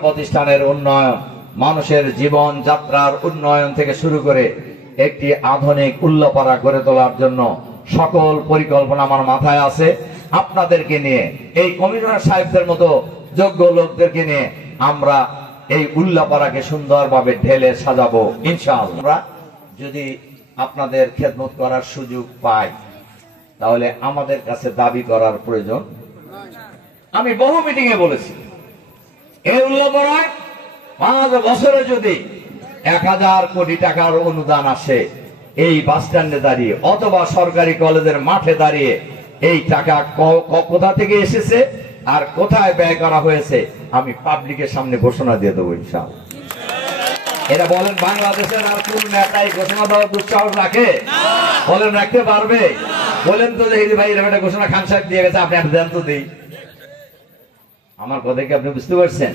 প্রতিষ্ঠানের উন্নয়ন, মানুষের জীবন যাত্রার উন্নয়ন থেকে শুরু করে একটি আধুনিক উল্লাপাড়া গড়ে তোলার জন্য সকল পরিকল্পনা আমার মাথায় আছে। আপনাদেরকে নিয়ে, এই কমিশনার সাহেবদের মতো যোগ্য লোকদেরকে নিয়ে আমরা এই উল্লাপাড়াকে সুন্দরভাবে ঢেলে সাজাবো ইনশাআল্লাহ। আমরা যদি আপনাদের খেদমত করার সুযোগ পাই, তাহলে আমাদের কাছে দাবি করার প্রয়োজন। আমি বহু মিটিং এ বলেছি, এই উল্লাপাড়ায় 5 বছরে যদি 1000 কোটি টাকার অনুদান আসে, এই বাস স্ট্যান্ডে দাঁড়িয়ে অথবা সরকারি কলেজের মাঠে দাঁড়িয়ে এই টাকা কোথা থেকে এসেছে আর কোথায় ব্যয় করা হয়েছে আমি পাবলিকের সামনে ঘোষণা দিয়ে দেবো ইনশাআল্লাহ। এরা বলেন বাংলাদেশের আর কোন নেতাই ঘোষণা দেওয়ার দুঃসাহস রাখে? বলেন রাখতে পারবে? বলেন তো দেখি ভাই, এরকম একটা ঘোষণা খান সাহেব দিয়ে গেছে, আপনি দেন তো দেই। আমার কথা কি আপনি বুঝতে পারছেন?